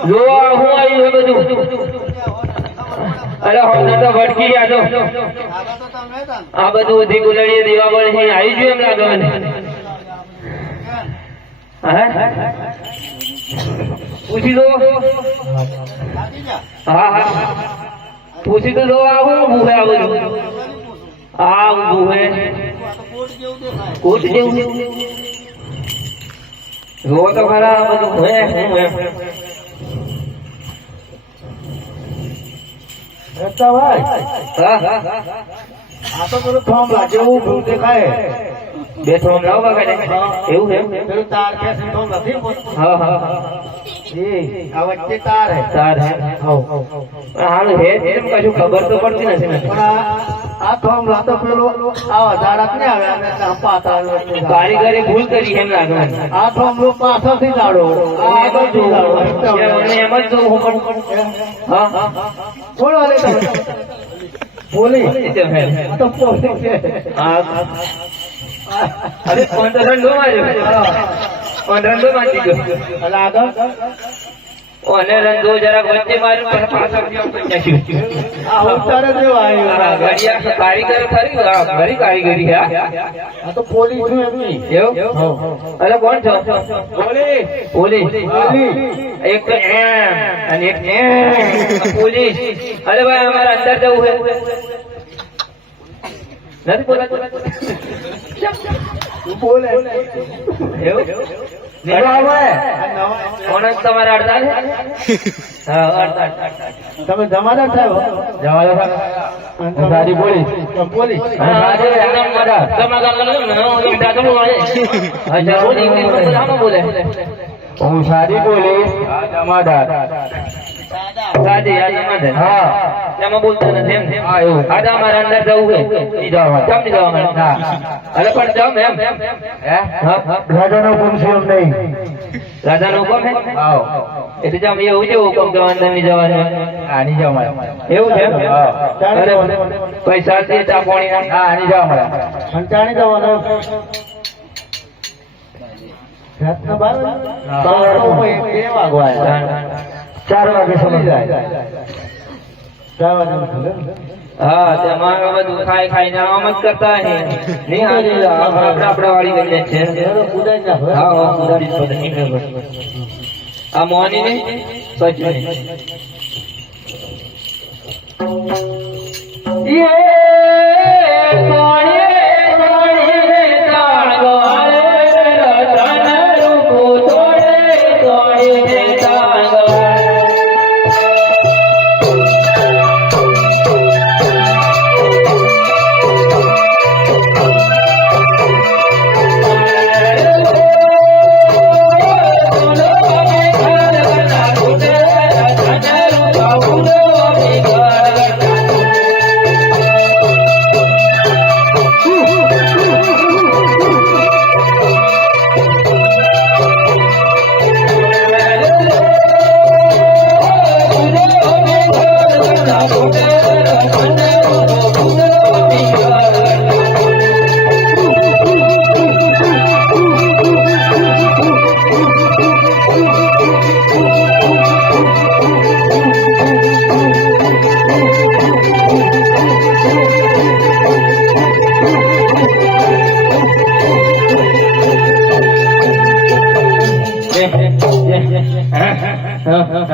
જો હું આવ્યું છે બધું અરે હોને તો ભટકી ગયા તો આ બધું ઉધી ગુલડીએ દીવાબળ છે આવી ગયું એમ લાગે મને પૂછી દો હા હા પૂછી તો દો આવું ઊભું આ બધું આ ઊભું હે કોચ જેવું જો તો ખરા બધું હે હું હે ભાઈ હા હા આ તો પેલું ફોર્મ લાગે એવું ભૂલ દેખાય બે થોડું લાવ બગાડે એવું એમ પેલું તાર કે ફોર્મ નથી હા હા એ આ વચ્ચે તાર હે તાર હે હાલ હે તેમ કશું ખબર તો પડતી નથી ને પણ આ ફોર્મ લાતો પેલો આ વધારત ને આવે અને પાતા કારીગરી ભૂલ કરી એમ લાગે મને આ ફોર્મ લો પાછળથી દાડો આ બાજુ દાડો મને એમ જ જો હું પણ હા હા બોલો અરે બોલી આ તો પોલી છે અરે ફોન તો રંડો માર્યો ફોન રંડો મારી ગયો એટલે આગળ ઓને રંડો જરા વચ્ચે માર્યો પણ પાછળ આ ઉતારે દેવા આવ્યો ઘડિયા કારીગર ખરી ઘરી કારીગરી હે આ તો પોલી છું એમની એવું અરે કોણ છો પોલી પોલીસ પોલી એક તો એમ અને એક એમ પોલીસ અરે ભાઈ અમારે અંદર જવું છે નથી બોલાતું તું બોલે એવું કોણ તમારા અડધા છે હા અડધા તમે જમાદાર સાહેબ જવાબ સારી પોલીસ પોલીસ હું સારી પોલીસ જમાદાર એમાં બોલતા નથી એમ આજે અમારે અંદર જવું છે જમ જવા અરે પણ જમ એમ રાજાનો હુકમ છે એમ નહીં રાજા નો હુકમ છે એટલે જમ એવું છે હુકમ કે અંદર ની જવાનું આની જવા એવું છે અરે પૈસા દે ચા પાણી ના આની જવા મળે અંચાણી જવાનું રાતના 4 વાગે સમજ જાય હા તેમાં બધું ખાઈ ખાઈને આમ જ કરતા હે નહીં આપડા વાળી ગઈ છે હા આ મોની ને સચિન